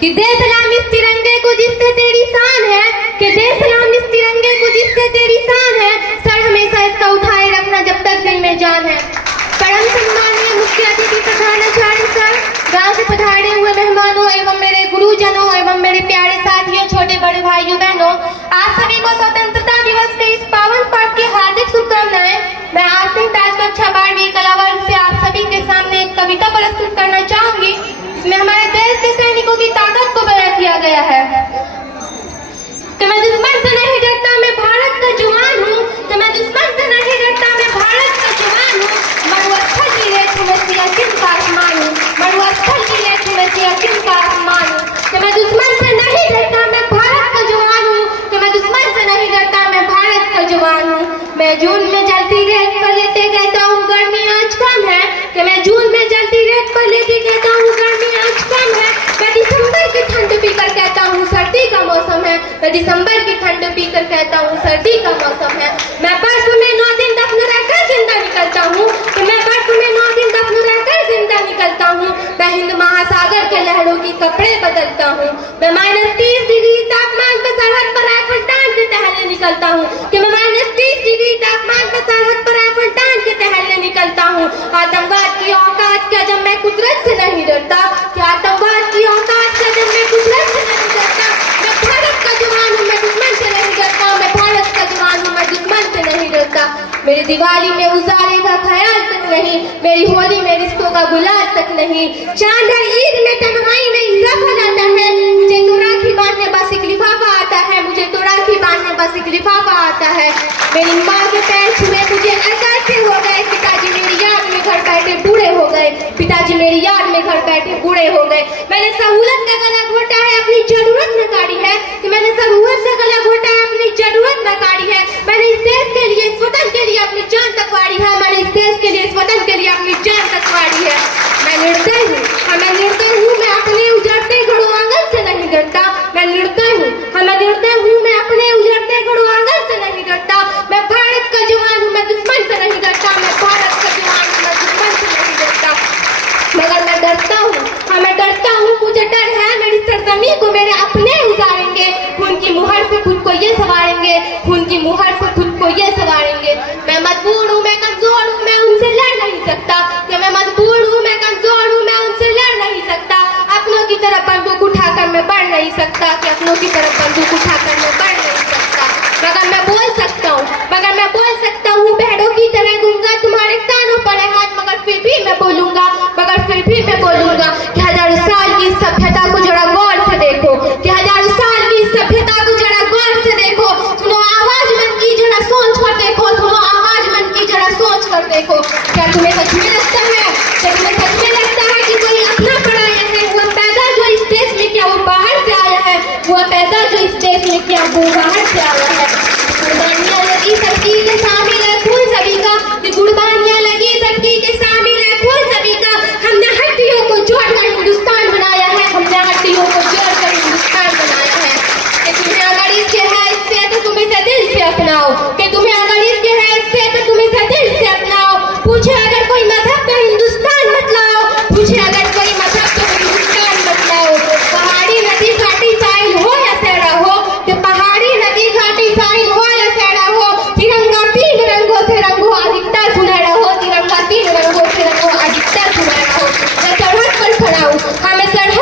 कि दे सलाम इस तिरंगे को जिससे तेरी शान है, कि दे सलाम इस तिरंगे को जिससे तेरी शान है, सर हमेशा इसका उठाए रखना जब तक दिल में जान है। परम सम्माननीय मुख्य अतिथि प्रधानाचार्य सर, गांव से पधारे हुए मेहमानों एवं मेरे गुरुजनों एवं मेरे प्यारे साथियों, छोटे बड़े भाइयों बहनों, आप सभी को स्वतंत्रता दिवस के इस पावन पर्व की हार्दिक शुभकामनाएं। मैं आज से ताजकक्षा 12वीं कला वर्ग से आप सभी के सामने एक कविता प्रस्तुत करना चाहूंगी। इसमें हमारे देश के सैनिकों की ताकत को बयां किया गया है कि मैं दुश्मन से नहीं डरता, मैं भारत का जवान हूँ, कि मैं दुश्मन से नहीं डरता, मैं भारत का जवान हूँ। मरुस्थल की रेत में सियाचिन का आसमान हूँ, मरुस्थल की रेत में सियाचिन का आसमान हूँ, कि मैं दुश्मन से नहीं डरता, मैं भारत का जवान हूँ, कि मैं दुश्मन से नहीं डरता, मैं भारत का जवान हूँ। मैं जून में जलती रेत पर लेते कहता हूँ गर्मी आज कम है, कि मैं जून में जलती रेत पर लेते कहता हूँ गर्मी आज कम है। मैं दिसंबर की ठंड पीकर कहता हूँ सर्दी का मौसम है, मैं दिसंबर की ठंड पीकर कहता हूँ सर्दी का मौसम है। मैं बर्फ में 9 दिन दफन रहकर जिंदा निकलता हूँ, कि मैं बर्फ में 9 दिन दफन रहकर जिंदा निकलता हूँ। मैं हिंद महासागर के लहरों की कपड़े बदलता हूँ, मैं -30 डिग्री तापमान पर सरहद पर राइफल टांग के टहलने निकलता हूँ, कि मैं -30 डिग्री तापमान पर सरहद पर राइफल टांग के टहलने निकलता हूँ। आतंकवाद की औकात क्या जब मैं कुदरत से नहीं डरता, कि आतंकवाद की औकात क्या जब मैं कुदरत से नहीं डरता। मैं भारत का जवान हूँ, मैं दुश्मन से नहीं डरता, मैं भारत का जवान हूँ, मैं दुश्मन से नहीं डरता। मेरी दिवाली में उजाले का ख्याल तक नहीं, मेरी होली में रिश्तों का गुलाल तक नहीं। चांद हर ईद में तन्हाई में इजाफा लाता है, मुझे तो राखी बांधने बस एक लिफाफा आता है, मुझे तो राखी बांधने बस एक लिफाफा आता है। मेरी माँ के पैर छुए मुझे ऐसे हो गए, पिताजी मेरी याद में घर बैठे बूढ़े हो गए, पिताजी मेरी याद में घर बैठे बूढ़े हो गए। मैंने सहूलत का गला घोटा है, अपनी जरूरत में काढ़ी है, कि मैंने सहूलत का गला घोटा है, अपनी जरूरत में काढ़ी है। मैंने इस देश के लिए, इस वतन के लिए अपनी जान तक वारी है, मैंने इस देश के लिए, इस वतन के लिए अपनी जान तक वारी है। मैं निर्दय हूँ, मैं निर्दय हूँ, मैं अपने उजड़ते घरों आंगन से नहीं डरता। मैं निर्दय हूँ, मैं निर्दय हूँ, मैं अपने उजड़ते घरों आंगन से नहीं डरता। मैं भारत का जवान हूँ, मैं दुश्मन से नहीं डरता, मैं भारत का जवान हूँ, मैं दुश्मन से नहीं डरता। मगर मैं डरता हूँ, मैं डरता हूँ, मुझे डर है मेरी सरजमी को मेरे अपने उजाड़ेंगे, खून की मुहर से खुद को ये सवारेंगे, खून की मुहर से खुद को ये सवारेंगे। मैं मजबूर हूँ, मैं कमजोर हूँ, मैं उनसे लड़ नहीं सकता, कि मैं मजबूर हूँ, मैं कमजोर हूँ, मैं उनसे लड़ नहीं सकता। अपनों की तरफ बंदूक उठाकर मैं बढ़ नहीं सकता, कि अपनों की तरफ बंदूक उठाकर मैं बढ़ नहीं सकता। मगर मैं बोल सकता हूँ, मगर मैं बोल सकता हूँ, भेड़ों की तरह गूंगा तुम्हारे कानों पर है हाथ, मगर फिर भी मैं बोलूंगा, मगर फिर भी मैं बोलूंगा कि हजारों साल की सभ्यता को जरा गौर से देखो, कि हजारों साल की सभ्यता को जरा गौर से देखो। सुनो आवाज मन की जरा सोच कर देखो, सुनो आवाज मन की जरा सोच कर देखो। क्या तुम्हें सच में लगता है, क्या तुम्हें सच में लगता है कि कोई अपना पराया है? वो पैदा जो इस देश में क्या वो बाहर से आया है? वो पैदा जो इस देश में क्या वो बाहर से आया है? कुर्बानियां लगी सबकी के शामिल है खून सभी का, कुर्बानियां लगी सबकी के शामिल है खून सभी का। हमने हड्डियों को जोड़कर हिंदुस्तान बनाया है, हमने हड्डियों को जोड़कर हिंदुस्तान बनाया है। कि तुम्हें अगर इसके है इससे तो तुम इसे दिल से अपनाओ, कि तुम्हें अगर इसके है इससे तो तुम इसे दिल से अपनाओ। पूछे अगर कोई मजहब तो हिंदुस्तान मत लाओ, पूछे अगर कोई मजहब तो हिंदुस्तान मत लाओ। पहाड़ी नदी घाटी साहिल हो या सहरा हो, कि पहाड़ी नदी घाटी साहिल हो या सहरा हो, तिरंगा 3 रंगों से रंगो अधिकतर सुनहरा हो, तिरंगा 3 रंगों से रंगो अधिकतर सुनहरा हो। मैं सरहद पर खड़ा हूँ, मैं सरहद